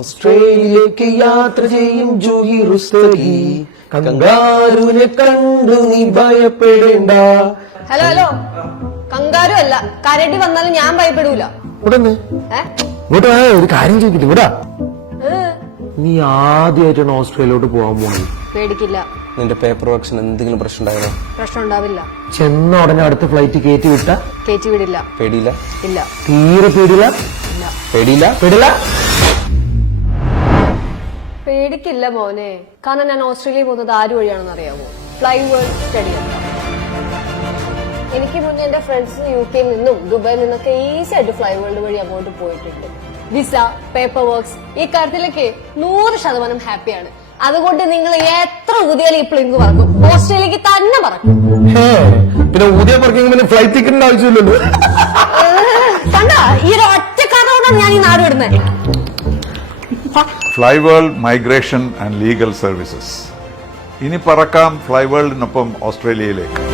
ഓസ്ട്രേലിയക്ക് യാത്ര ചെയ്യും ജൂഹി റുസ്തഗി. കങ്കാരുവിനെ കണ്ടു നീ ഭയപ്പെടേണ്ട. Hello hello. കങ്കാരു അല്ല. കരടി വന്നാലും ഞാൻ ഭയപ്പെടൂല. ഏ? ഇങ്ങോട്ട് വാ, ഒരു കാര്യം ചോദിക്കില്ല ഇവിടാ. ഏ, നീ ആദ്യമായിട്ടാണ് ഓസ്ട്രേലിയയിലോട്ട് പോകാൻ പോകുന്നത് പേടിക്കില്ല. നിന്റെ പേപ്പർ വർക്ക്സിന് എന്തെങ്കിലും പ്രശ്നം ഉണ്ടായോ പ്രശ്നം ഉണ്ടാവില്ല. ചെന്ന ഉടനെ അടുത്ത ഫ്ലൈറ്റ് കയറ്റി വിട്ട? കേറ്റി വിടില്ല. പേടിയില്ല? ഇല്ല. തീരെ പേടില്ല ഇല്ല. പേടിയില്ല? പേടില്ല പേടിക്കില്ല മോനെ. കാരണം ഞാൻ ഓസ്ട്രേലിയ പോകുന്നത് ആര് വഴിയാണെന്ന് അറിയാമോ ഫ്ലൈ വേൾഡ് സ്റ്റഡി എനിക്ക് മുന്നേ എന്റെ ഫ്രണ്ട്സ് യു കെയിൽ നിന്നും ദുബായിൽ നിന്നൊക്കെ ഈസി ആയിട്ട് ഫ്ലൈ വേൾഡ് വഴി അങ്ങോട്ട് പോയിട്ടുണ്ട്. വിസ പേപ്പർ വർക്ക്സ് ഈ കാര്യത്തിലൊക്കെ നൂറ് ശതമാനം ഹാപ്പിയാണ് അതുകൊണ്ട് നിങ്ങൾ എത്ര ഊതിയാൽ ഈ പ്ലിങ്ക് പറക്കും. ഓസ്ട്രേലിയക്ക് തന്നെ പറക്കും. പിന്നെ ഊതിയ പറക്കെങ്കിൽ പിന്നെ ഫ്ലൈറ്റ് ടിക്കറ്റിന്റെ ആവശ്യമില്ലല്ലോ. കണ്ട? ഈ ഒരു ഒറ്റ കൊണ്ടാണ് ഞാൻ ഈ നാട് വിടുന്നത്. Flyworld migration and legal services ഇനി പറക്കാം ഫ്ലൈവേൾഡിനൊപ്പം ഓസ്ട്രേലിയയിലേക്ക്.